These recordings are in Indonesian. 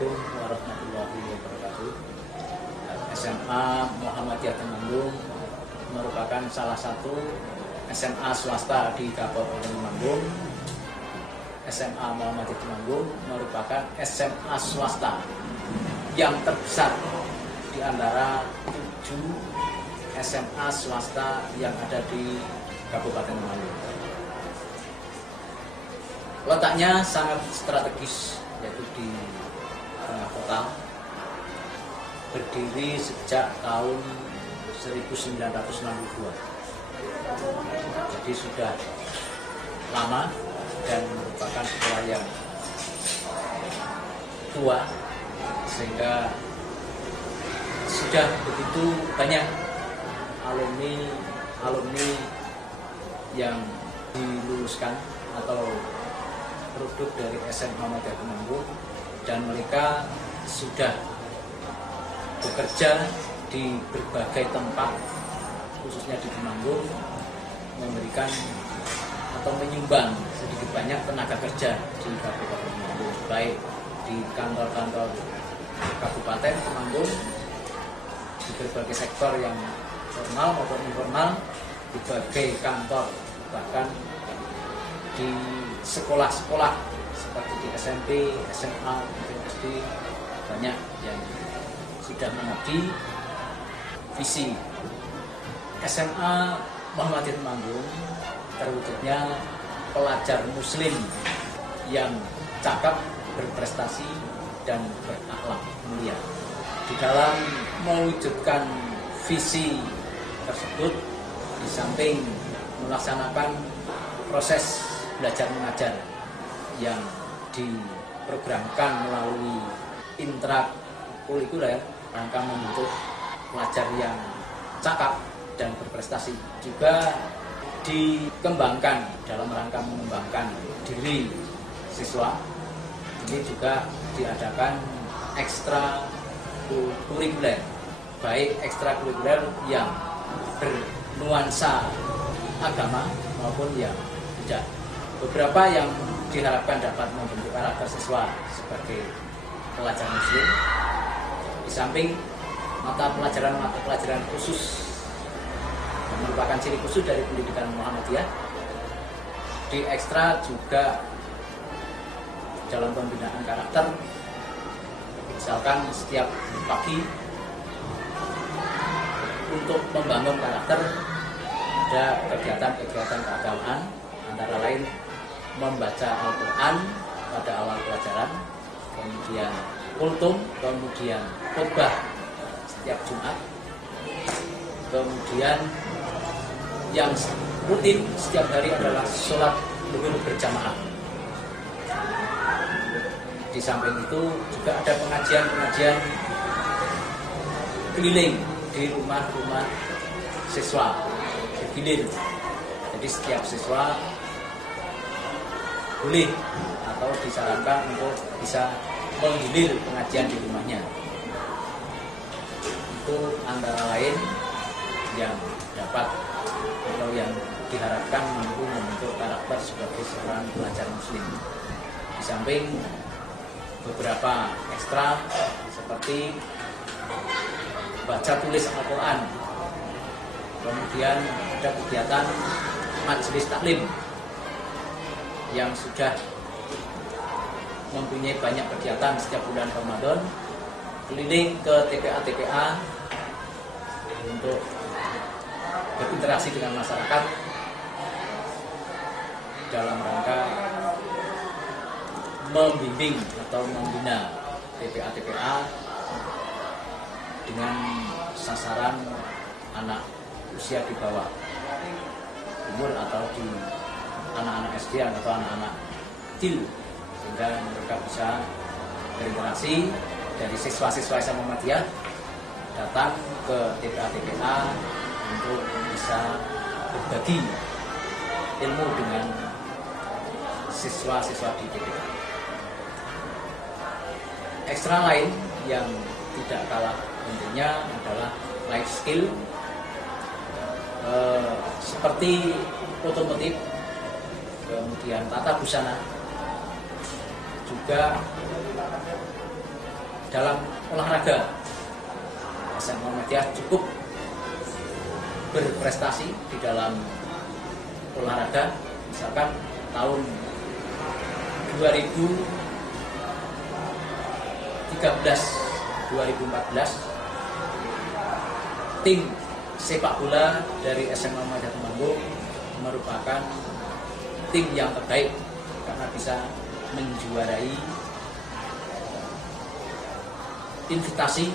Assalamualaikum warahmatullahi wabarakatuh. SMA Muhammadiyah Temanggung merupakan salah satu SMA swasta di Kabupaten Temanggung. SMA Muhammadiyah Temanggung merupakan SMA swasta yang terbesar di antara 7 SMA swasta yang ada di Kabupaten Temanggung. Letaknya sangat strategis, yaitu di tengah kota, berdiri sejak tahun 1962. Jadi sudah lama dan merupakan sekolah yang tua, sehingga sudah begitu banyak alumni yang diluluskan atau produk dari SMA Muhammadiyah Temanggung, dan mereka sudah bekerja di berbagai tempat, khususnya di Temanggung, memberikan atau menyumbang sedikit banyak tenaga kerja di Kabupaten Temanggung, baik di kantor-kantor Kabupaten Temanggung, di berbagai sektor yang formal maupun informal, di berbagai kantor, bahkan di sekolah-sekolah seperti di SMP, SMA, SD, banyak yang sudah mengabdi. Visi SMA Muhammadiyah Temanggung terwujudnya pelajar muslim yang cakap, berprestasi, dan berakhlak mulia. Di dalam mewujudkan visi tersebut, di samping melaksanakan proses belajar mengajar yang diprogramkan melalui intrakurikuler rangka membentuk pelajar yang cakap dan berprestasi, juga dikembangkan dalam rangka mengembangkan diri siswa. Ini juga diadakan ekstrakurikuler, baik ekstrakurikuler yang bernuansa agama maupun yang tidak. Beberapa yang diharapkan dapat membentuk karakter siswa sebagai pelajar muslim, di samping mata pelajaran khusus yang merupakan ciri khusus dari pendidikan Muhammadiyah. Di ekstra juga dalam pembinaan karakter, misalkan setiap pagi untuk membangun karakter ada kegiatan-kegiatan keagamaan, antara lain membaca Al-Quran pada awal pelajaran, kemudian kultum, kemudian khutbah setiap Jumat, kemudian yang rutin setiap hari adalah sholat zuhur berjamaah. Di samping itu juga ada pengajian keliling di rumah-rumah siswa, bergilir. Jadi setiap siswa boleh atau disarankan untuk bisa menggilir pengajian di rumahnya. Itu antara lain yang dapat atau yang diharapkan mampu membentuk karakter sebagai seorang pelajar muslim. Di samping beberapa ekstra seperti baca tulis Al-Quran, kemudian ada kegiatan majelis taklim yang sudah mempunyai banyak kegiatan setiap bulan Ramadan, keliling ke TPA-TPA untuk berinteraksi dengan masyarakat dalam rangka membimbing atau membina TPA-TPA dengan sasaran anak usia di bawah umur atau di anak-anak SD atau anak-anak kecil, sehingga mereka bisa berinteraksi. Dari siswa-siswa SMA Muhammadiyah datang ke TPA-TPA untuk bisa berbagi ilmu dengan siswa-siswa di TPA. Ekstra lain yang tidak kalah pentingnya adalah life skill, seperti otomotif, kemudian tata busana, juga dalam olahraga. SMA Muhammadiyah cukup berprestasi di dalam olahraga. Misalkan tahun 2013-2014 tim sepak bola dari SMA Muhammadiyah Temanggung merupakan tim yang terbaik karena bisa menjuarai invitasi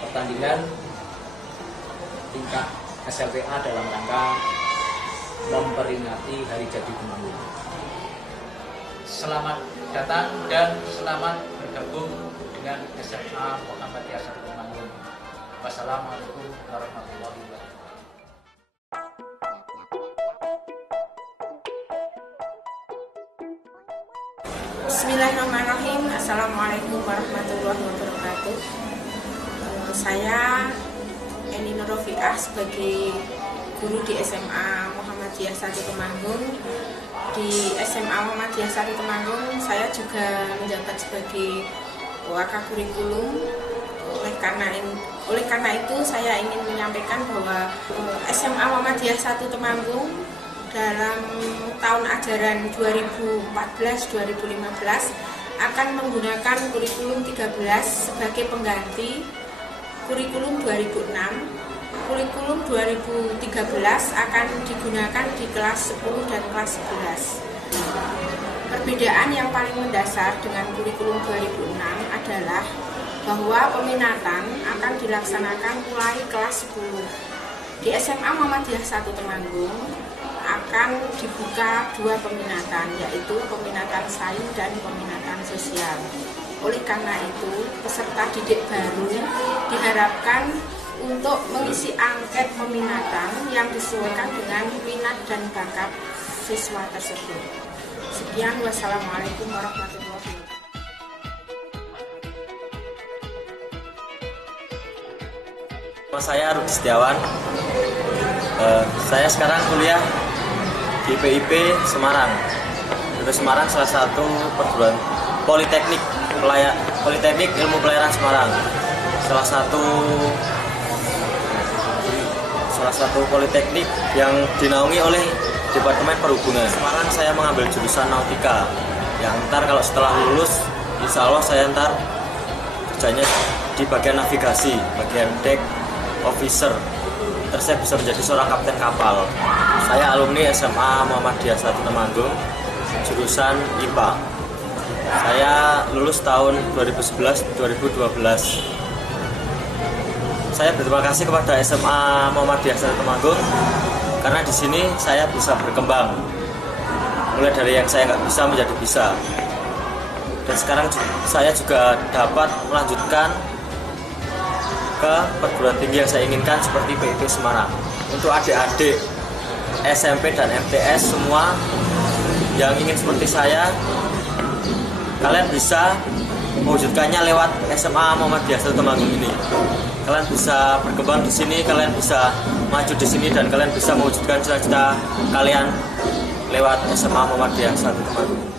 pertandingan tingkat SLTA dalam rangka memperingati Hari Jadi Temanggung. Selamat datang dan selamat bergabung dengan SMA Muhammadiyah 1 Temanggung. Wassalamualaikum warahmatullahi wabarakatuh. Bismillahirrahmanirrahim. Assalamualaikum warahmatullahi wabarakatuh. Saya Eni Nurrofiah sebagai guru di SMA Muhammadiyah 1 Temanggung. Di SMA Muhammadiyah 1 Temanggung saya juga menjabat sebagai wakakurikulum. Oleh karena itu saya ingin menyampaikan bahwa SMA Muhammadiyah 1 Temanggung dalam tahun ajaran 2014-2015 akan menggunakan kurikulum 13 sebagai pengganti kurikulum 2006. Kurikulum 2013 akan digunakan di kelas 10 dan kelas 11. Perbedaan yang paling mendasar dengan kurikulum 2006 adalah bahwa peminatan akan dilaksanakan mulai kelas 10. Di SMA Muhammadiyah 1 Temanggung akan dibuka 2 peminatan, yaitu peminatan sains dan peminatan sosial. Oleh karena itu, peserta didik baru diharapkan untuk mengisi angket peminatan yang disesuaikan dengan minat dan bakat siswa tersebut. Sekian, wassalamualaikum warahmatullahi wabarakatuh. Nama saya Rudi Setiawan. Saya sekarang kuliah di PIP Semarang. Di Semarang salah satu perguruan Politeknik Ilmu Pelayaran Semarang. Salah satu politeknik yang dinaungi oleh Departemen Perhubungan. Semarang saya mengambil jurusan Nautika. Yang ntar kalau setelah lulus, insya Allah saya ntar kerjanya di bagian navigasi, bagian deck officer. Terus saya bisa menjadi seorang kapten kapal. Saya alumni SMA Muhammadiyah 1 Temanggung, jurusan IPA. Saya lulus tahun 2011-2012. Saya berterima kasih kepada SMA Muhammadiyah 1 Temanggung karena di sini saya bisa berkembang. Mulai dari yang saya nggak bisa menjadi bisa. Dan sekarang saya juga dapat melanjutkan ke perguruan tinggi yang saya inginkan seperti PIP Semarang. Untuk adik-adik SMP dan MTS semua yang ingin seperti saya, kalian bisa mewujudkannya lewat SMA Muhammadiyah 1 Temanggung ini. Kalian bisa berkembang di sini, kalian bisa maju di sini, dan kalian bisa mewujudkan cita-cita kalian lewat SMA Muhammadiyah 1 Temanggung.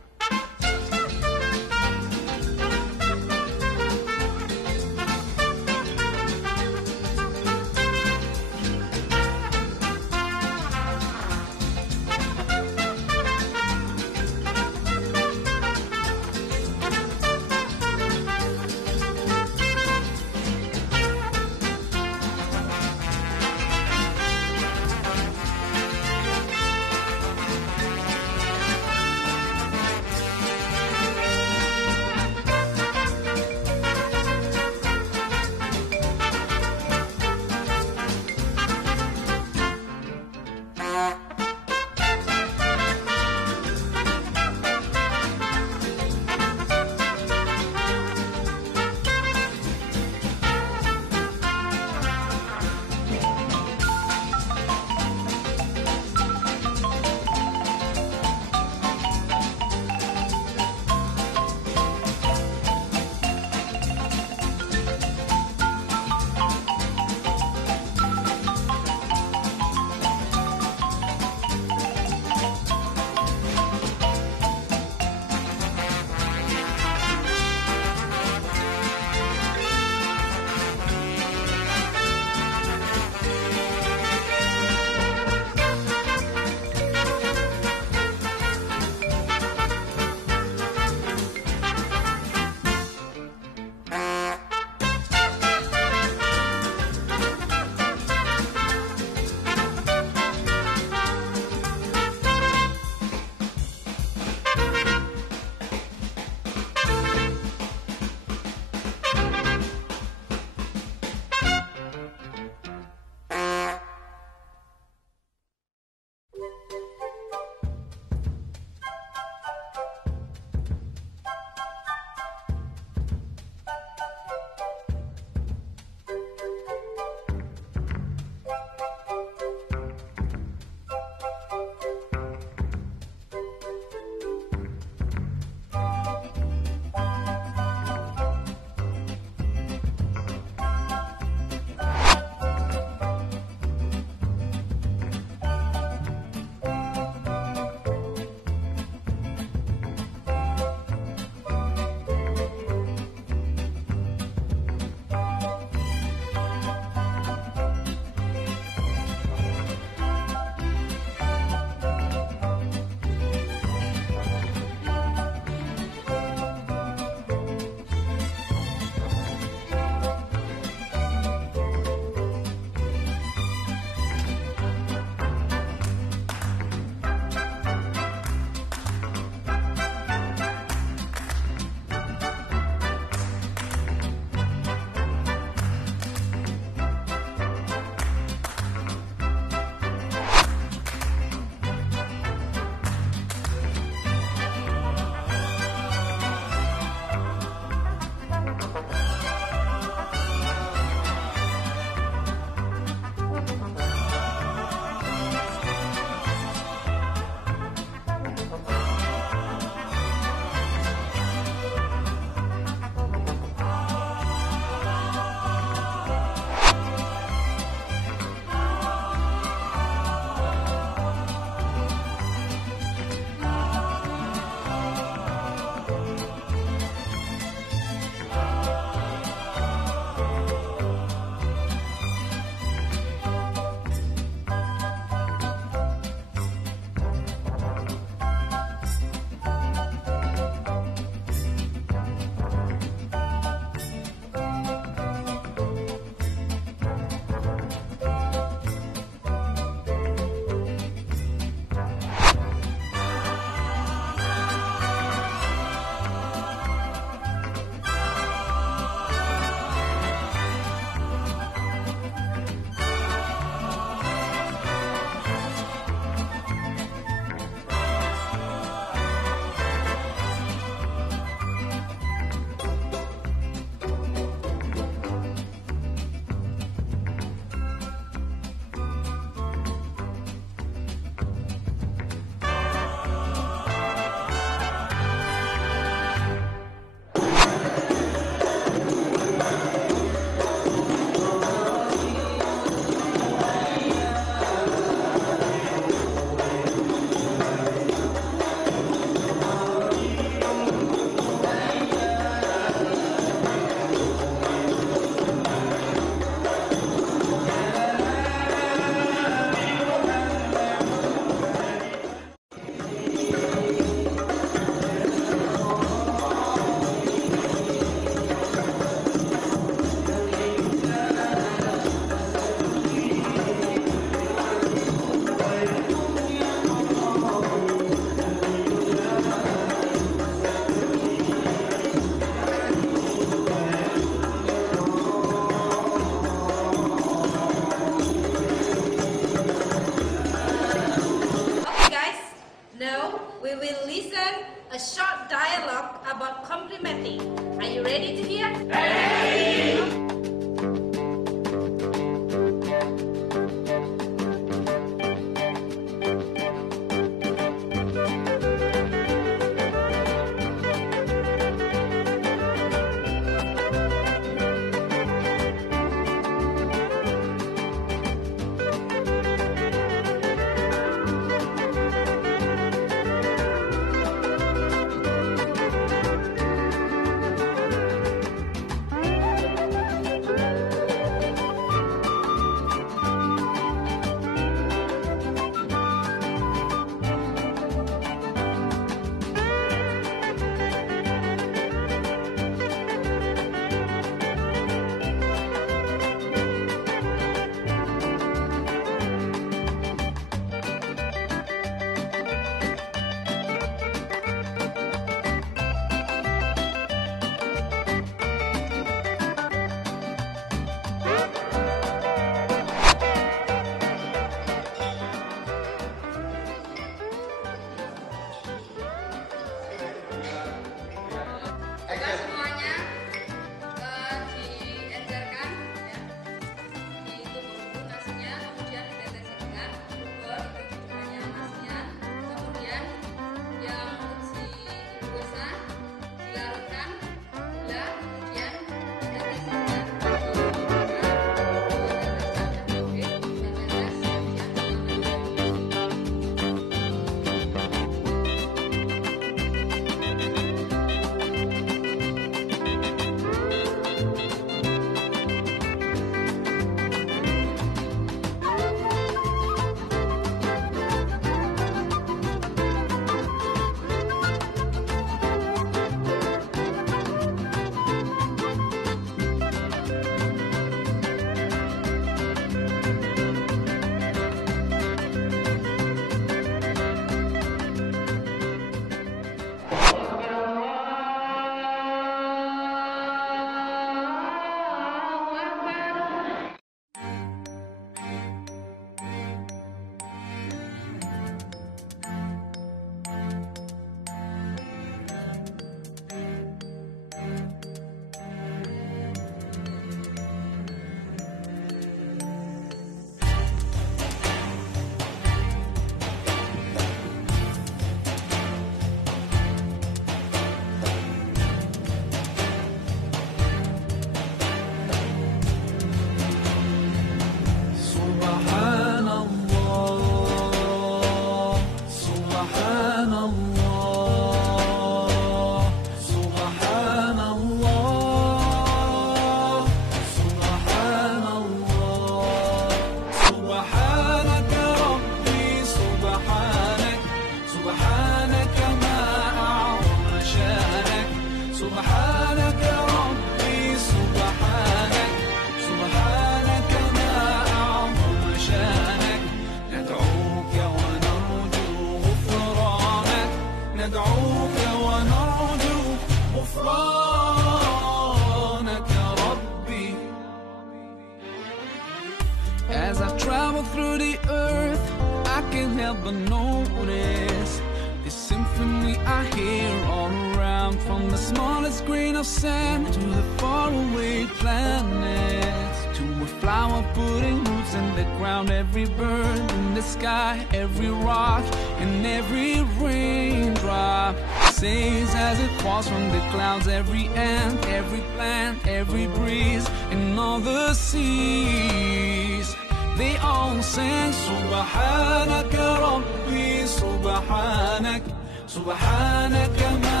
travel through the earth, I can't help but notice this symphony I hear all around, from the smallest grain of sand to the faraway planets, to a flower putting roots in the ground, every bird in the sky, every rock and every raindrop says as it falls from the clouds, every ant, every plant, every breeze, and all the seas, they all sing Subhanaka Rabbi, Subhanak, Subhanaka ma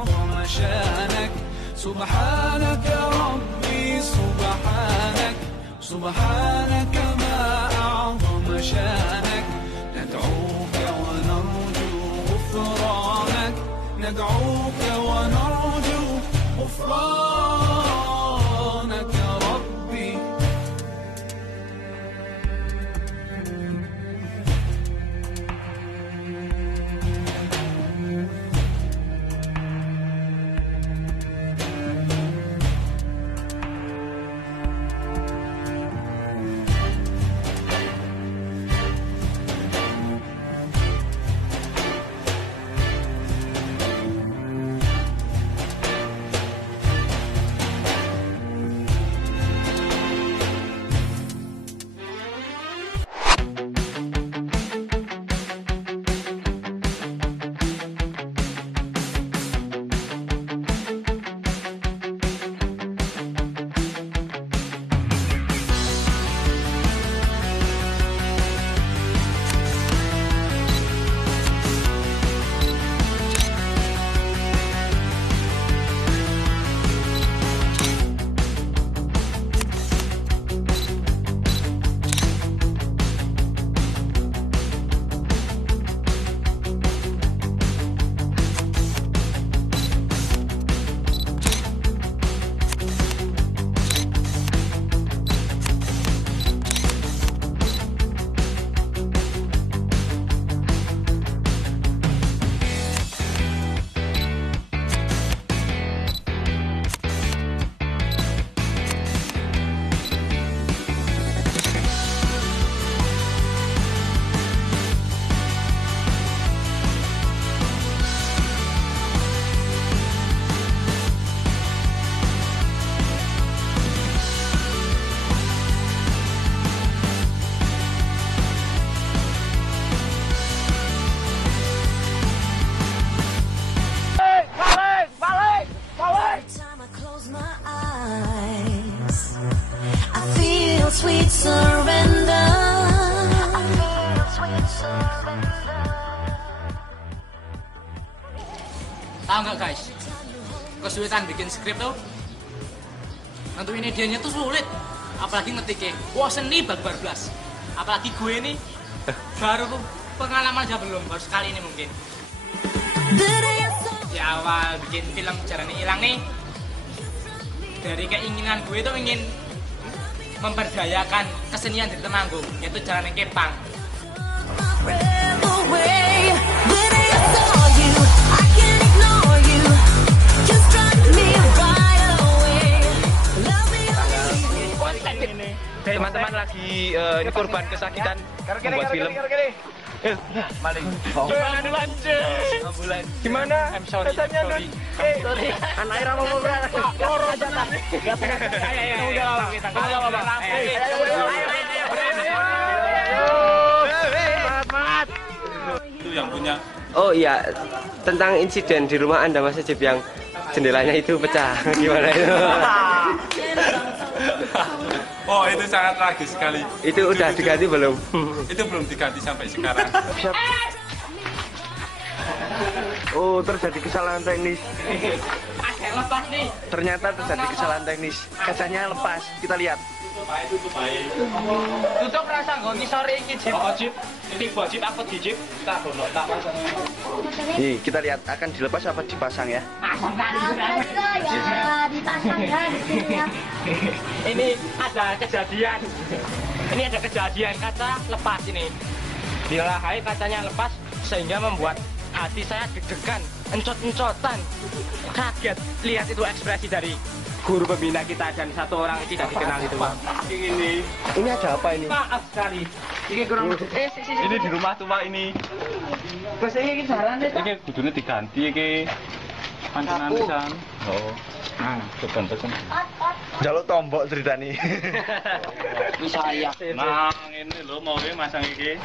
a'zama shanak, Subhanaka Rabbi, Subhanak, Subhanaka ma a'zama shanak, nad'uka wa narju ghufranak, nad'uka wa narju ghufranak ya Rabbi. Sweet surrender. Tahu nggak guys, kesulitan bikin skrip tuh nentuin idenya tuh sulit, apalagi ngetiknya. Wah seni babar blas, apalagi gue ini baru pengalaman aja belum, baru sekali ini mungkin. Di awal bikin film Jarane Ilang nih, dari keinginan gue tuh ingin memberdayakan kesenian di Temanggung, yaitu Jarane Kepang. Teman-teman lagi ini korban kesakitan membuat film. Maling. Ambulan. Gimana? Rasanya Nun? Anak Ira mau ngobrol. Loro aja lah. Itu yang punya. Oh iya, tentang insiden di rumah Anda Mas Ajib yang jendelanya itu pecah. Gimana itu? Oh itu sangat tragis sekali. Itu udah diganti belum? Itu belum diganti sampai sekarang. Oh terjadi kesalahan teknis. Lepas nih. Ternyata terjadi kesalahan teknis. Kacanya lepas. Kita lihat. Tutup rasa nggak sore ini Jip. Jip. Ini buat Jip apa di Jip? Tak boleh tak pasang. Nih kita lihat akan dilepas apa dipasang ya? Ya dipasang ya di sini ya. Ini ada kejadian. Ini ada kejadian kaca lepas ini. Dilahai kacanya lepas sehingga membuat hati saya deg-degan, encot-encotan, kaget lihat itu ekspresi dari guru pembina kita dan satu orang tidak dikenal itu. Ini ada apa ini? Maaf sekali. Ini kurang. Ini di rumah tua ini. Terus ini jarane Ini kudune diganti iki. Pancenan pisan. Oh. Nah, pesen. Jaluk tombok ceritani. Wis saya. Nah, ngene lho mau masang iki.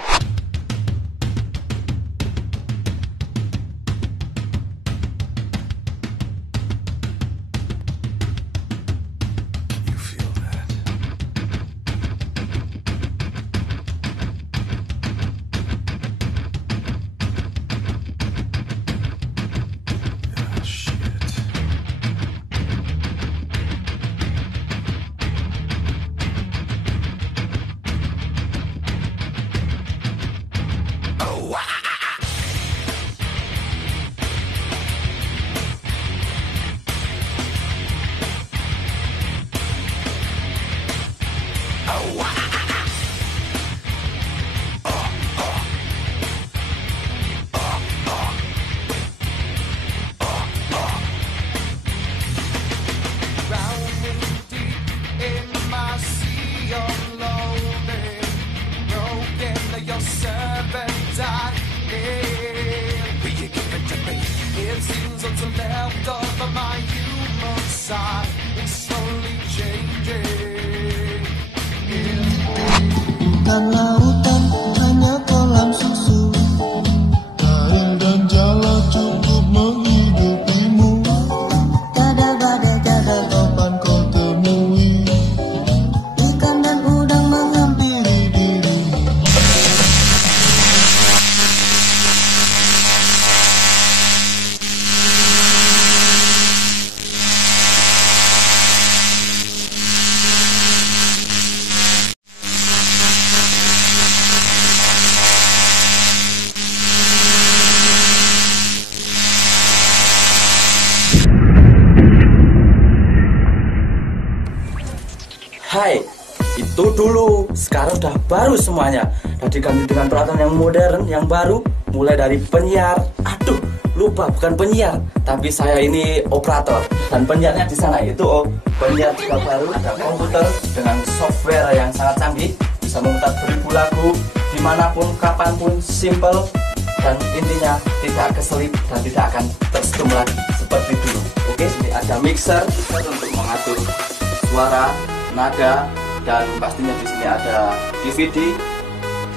Bukan lautan, hanya kolam susu. Air dan jala cukup menghidupimu. Tiada badai, tiada topan kau temui. Ikan dan udang menghampiri dirimu. Hai, itu dulu. Sekarang udah baru semuanya. Udah diganti dengan peralatan yang modern, yang baru. Mulai dari penyiar. Aduh, lupa bukan penyiar, tapi saya ini operator. Dan penyiarnya di sana itu penyiar juga baru. Ada komputer dengan software yang sangat canggih. Bisa memutar beribu lagu dimanapun, kapanpun, simple. Dan intinya tidak keselip dan tidak akan tersedum lagi seperti dulu. Oke, ini ada mixer untuk mengatur suara, nada, dan pastinya di sini ada DVD,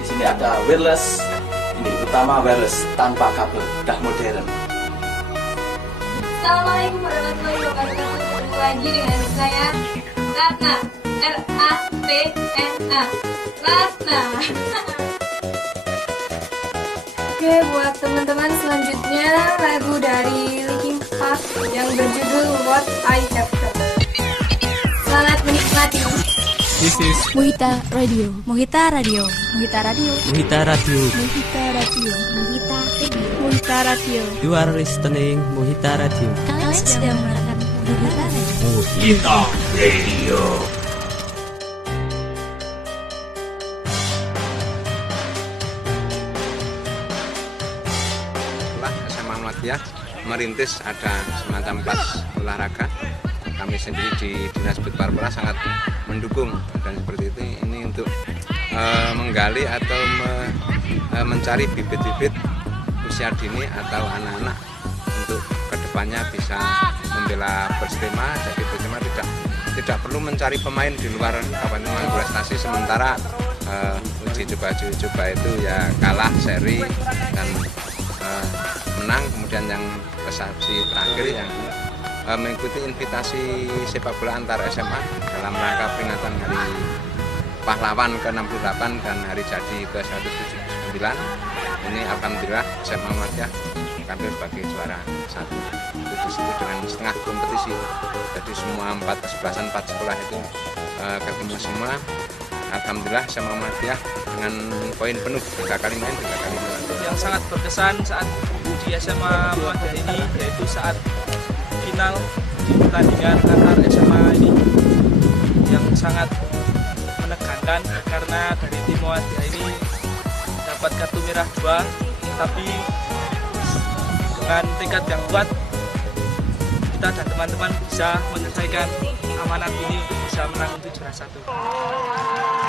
di sini ada wireless, ini utama wireless tanpa kabel, udah modern. Assalamualaikum warahmatullahi wabarakatuh. Ketemu lagi dengan saya Ratna, R-A-T-N-A, Ratna. Oke, buat teman-teman selanjutnya lagu dari Linkin Park yang berjudul What I Have Done. Selamat menikmati. This is Mohita Radio. Mohita Radio. Mohita Radio. Mohita Radio. Mohita Radio. Mohita Radio. Mohita Radio. You are listening Mohita Radio. Kalian sedang mendengarkan Mohita Radio. Mohita Radio. SMA Muhammadiyah merintis ada semacam kelas olahraga. Kami sendiri di Dinas Bidparpora sangat mendukung dan seperti itu. Ini untuk menggali atau mencari bibit-bibit usia dini atau anak-anak untuk kedepannya bisa membela Persema. Jadi Persema tidak perlu mencari pemain di luar Kabupaten Temanggung Prestasi, sementara uji coba itu ya kalah seri dan menang. Kemudian yang prestasi terakhir yang mengikuti invitasi sepak bola antar SMA dalam rangka peringatan Hari Pahlawan ke-68 dan Hari Jadi ke-179. Ini alhamdulillah SMA Muhammadiyah tampil sebagai juara satu. Itu dengan setengah kompetisi. Jadi semua 4 sekolah itu ketemu semua. Alhamdulillah SMA Muhammadiyah dengan poin penuh 3 kali main 3 kali menang. Yang sangat berkesan saat di SMA Muhammadiyah ini yaitu saat final di pertandingan antar SMA ini yang sangat menegangkan karena dari tim Muhammadiyah ini dapat kartu merah 2, tapi dengan tekad yang kuat kita dan teman-teman bisa menyelesaikan amanat ini untuk bisa menang juara 1.